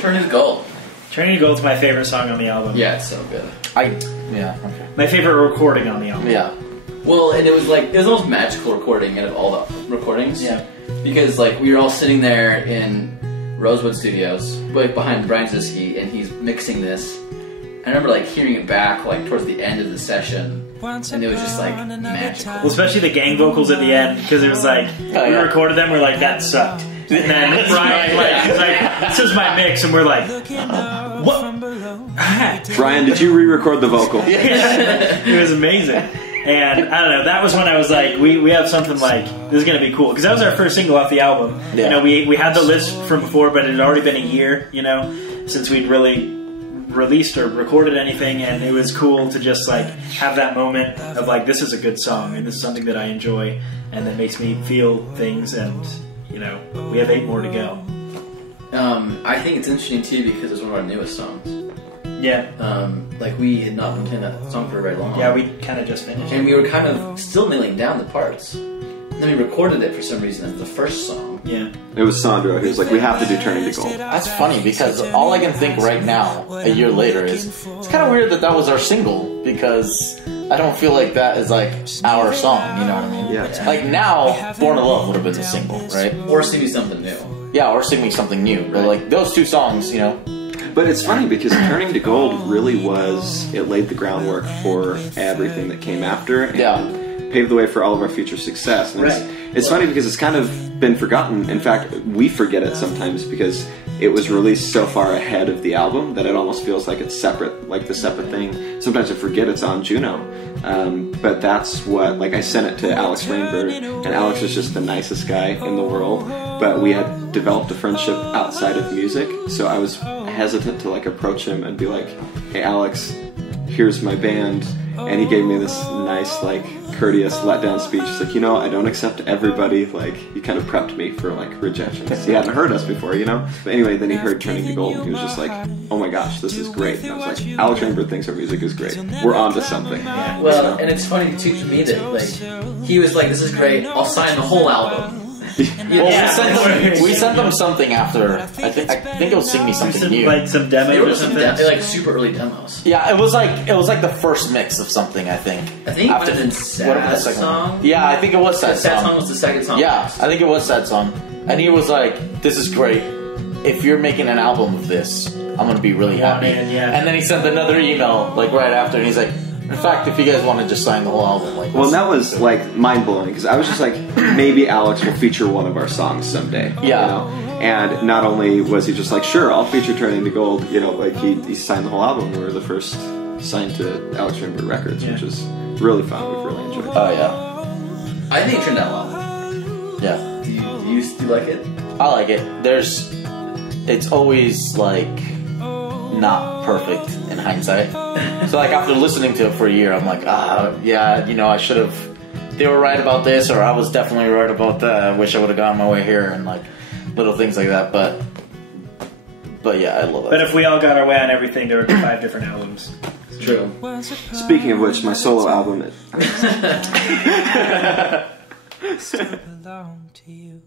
Turning to Gold. Turning to Gold's my favorite song on the album. Yeah, it's so good. Okay. My favorite recording on the album. Yeah. Well, and it was almost magical recording out of all the recordings. Yeah. Because we were all sitting there in Rosewood Studios, behind Brian Ziske, and he's mixing this. I remember hearing it back towards the end of the session, and it was just magical. Well, especially the gang vocals at the end, because it was we recorded them, we're that sucked. And then Brian he's this is my mix, and we're what? Brian, did you re-record the vocal? Yeah. It was amazing. And I don't know, that was when I was we have something this is going to be cool. Because that was our first single off the album. Yeah. We had the list from before, but it had already been a year, since we'd really released or recorded anything. And it was cool to just have that moment of this is a good song, and this is something that I enjoy, and that makes me feel things, and, we have 8 more to go. I think it's interesting too because it's one of our newest songs. Yeah. We had not been playing that song for very long. Yeah, we kind of just finished. And we were kind of still nailing down the parts. And then we recorded it for some reason as the first song. Yeah. It was Sandro who was we have to do Turning to Gold. That's funny because all I can think right now, a year later, is it's kind of weird that was our single because I don't feel like that is our song, you know what I mean? Yeah. Now, Born to Love would have been the single, right? Or Sing Me Something New. Yeah, or Sing Me Something New. But those two songs, But it's funny because Turning to Gold really it laid the groundwork for everything that came after and paved the way for all of our future success. And it's funny because it's kind of been forgotten. In fact, we forget it sometimes because it was released so far ahead of the album that it almost feels like it's separate, the separate thing. Sometimes I forget it's on Juneau. But that's what, I sent it to Alex Rainbird, and Alex is just the nicest guy in the world. But we had developed a friendship outside of music, so I was hesitant to approach him and be hey Alex, here's my band, and he gave me this nice courteous letdown speech. He's I don't accept everybody. He kind of prepped me for rejection. He hadn't heard us before, But anyway, then he heard Turning to Gold, and he was just oh my gosh, this is great. And I was Alex Rainbird thinks our music is great. We're on to something. Well, and it's funny too to me that he was this is great. I'll sign the whole album. We sent them something after. I think it was Sing Me Something New. Some demos. There were some super early demos. Yeah, it was the first mix of something. I think it might have been Sad Song. Yeah, I think it was Sad Song. Sad Song was the second song. Yeah, I think it was Sad Song. And he was "This is great. If you're making an album of this, I'm gonna be really happy." And then he sent another email right after, and he's in fact, if you guys want to just sign the whole album, well, that was mind-blowing because I was just maybe Alex will feature one of our songs someday. Yeah. And not only was he just sure, I'll feature Turning to Gold, he signed the whole album. We were the first signed to Alex Rainbird Records, which is really fun. We've really enjoyed it. Oh, yeah. I think it turned out well. Yeah. Do you like it? I like it. It's always not perfect in hindsight. So after listening to it for a year, I'm I should have. They were right about this, or I was definitely right about that. I wish I would have gotten my way here, and little things like that. But yeah, I love it. But if we all got our way on everything, there would be 5 different albums. It's true. Speaking of which, my solo album. Still belong to you.